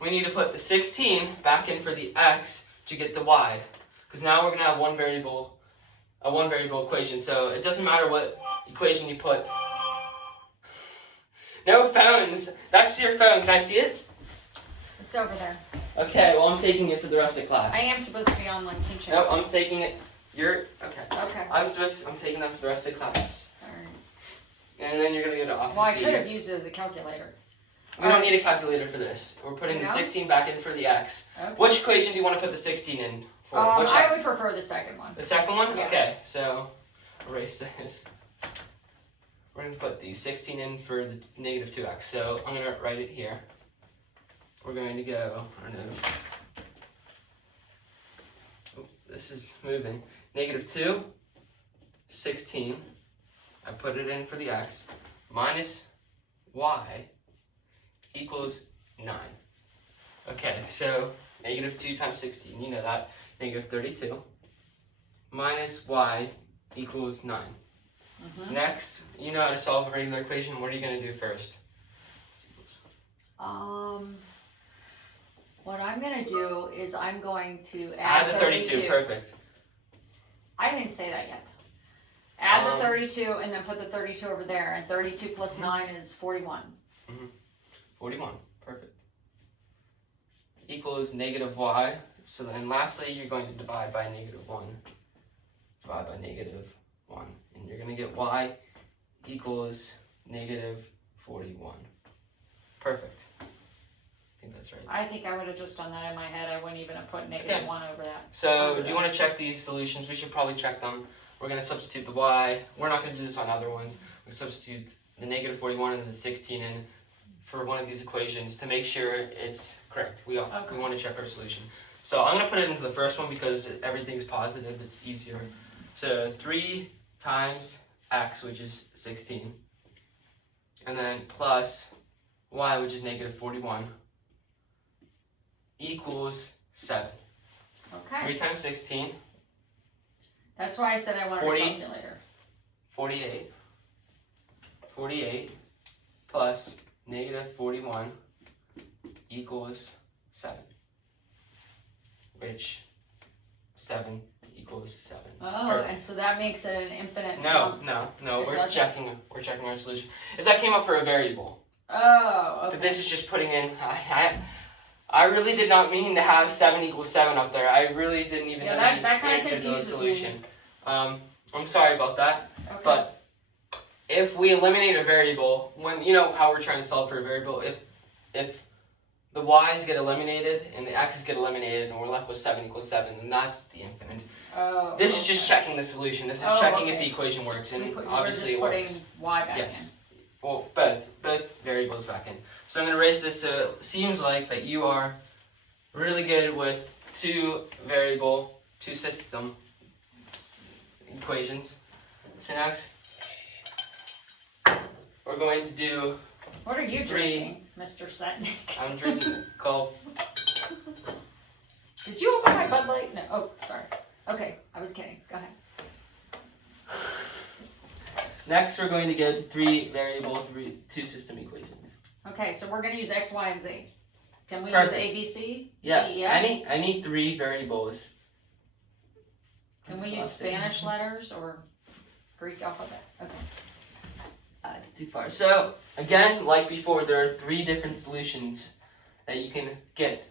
we need to put the 16 back in for the x to get the y. Because now we're going to have a one variable equation. So it doesn't matter what equation you put. No phones. That's your phone. Can I see it? It's over there. Okay, well I'm taking it for the rest of class. I am supposed to be on like teaching. No, I'm taking it. You're okay. Okay. I'm taking that for the rest of class. Alright. And then you're gonna go to Office Well, I D. could have used it as a calculator. We don't need a calculator for this. We're putting the 16 back in for the x. Okay. Which equation do you want to put the 16 in for? Which I x? would prefer the second one. The second one? Yeah. Okay, so erase this. We're going to put the 16 in for the negative 2x. So I'm going to write it here. We're going to go, this is moving. Negative 2, 16. I put it in for the x. Minus y equals 9. Okay, so negative 2 times 16, you know that. Negative 32. Minus y equals 9. Mm-hmm. Next, you know how to solve a regular equation. What are you going to do first? What I'm going to do is I'm going to Add the 32. Perfect. I didn't say that yet. Add the 32 and then put the 32 over there. And 32 plus 9 is 41. 41. Perfect. Equals negative y. So then lastly, you're going to divide by negative 1. Divide by negative 1. And you're going to get y equals negative 41. Perfect. I think that's right. I think I would have just done that in my head. I wouldn't even have put negative 1 over that. So do you want to check these solutions? We should probably check them. We're going to substitute the y. We're not going to do this on other ones. We're going to substitute the negative 41 and the 16 in for one of these equations to make sure it's correct. We want to check our solution. So I'm going to put it into the first one because everything's positive. It's easier. So 3 times x, which is 16, and then plus y, which is negative 41, equals 7. Okay. 3 times 16, That's why I said I wanted 40. a calculator. 48. 48 plus negative 41 equals 7. Which 7 equals 7. Oh, and so that makes it an infinite. No. It We're doesn't? checking our solution. If that came up for a variable, Oh, okay. but this is just putting in. I really did not mean to have 7 equals 7 up there. I really didn't even know that the kinda answer to the confuses solution. I'm sorry about that. Okay. But if we eliminate a variable, when you know how we're trying to solve for a variable, if the y's get eliminated and the x's get eliminated and we're left with 7 equals 7, then that's the infinite. Oh, This is just checking the solution. This is checking if the equation works, and obviously it works. Putting y back Yes. Well, both variables back in. So I'm going to erase this. So it seems like that you are really good with two system equations. So next, we're going to do. in. What are you drinking, Mr. Setnick? I'm drinking cold. Did you open my Bud Light? No. Oh, sorry. Okay, I was kidding. Go ahead. Next, we're going to go to two system equations. Okay, so we're going to use X, Y, and Z. Can we Perfect. use A, B, C? Yes, D, E, F? any three variables. Can we use Spanish letters or Greek alphabet? Okay. That's too far. So, again, like before, there are 3 different solutions that you can get.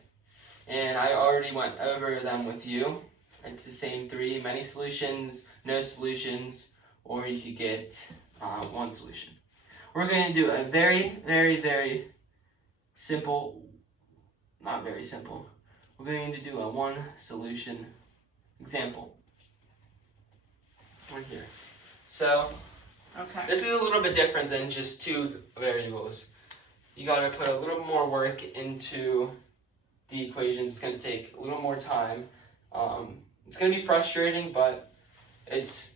And I already went over them with you. It's the same 3, many solutions, no solutions, or you could get one solution. We're going to do a very, very, very simple, not very simple. We're going to do a one solution example. Right here. So, Okay. this is a little bit different than just 2 variables. You gotta put a little more work into the equations. It's gonna take a little more time. It's gonna be frustrating, but it's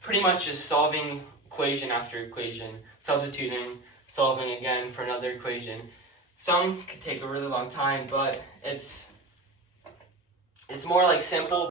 pretty much just solving equation after equation, substituting, solving again for another equation. Some could take a really long time, but it's more like simple.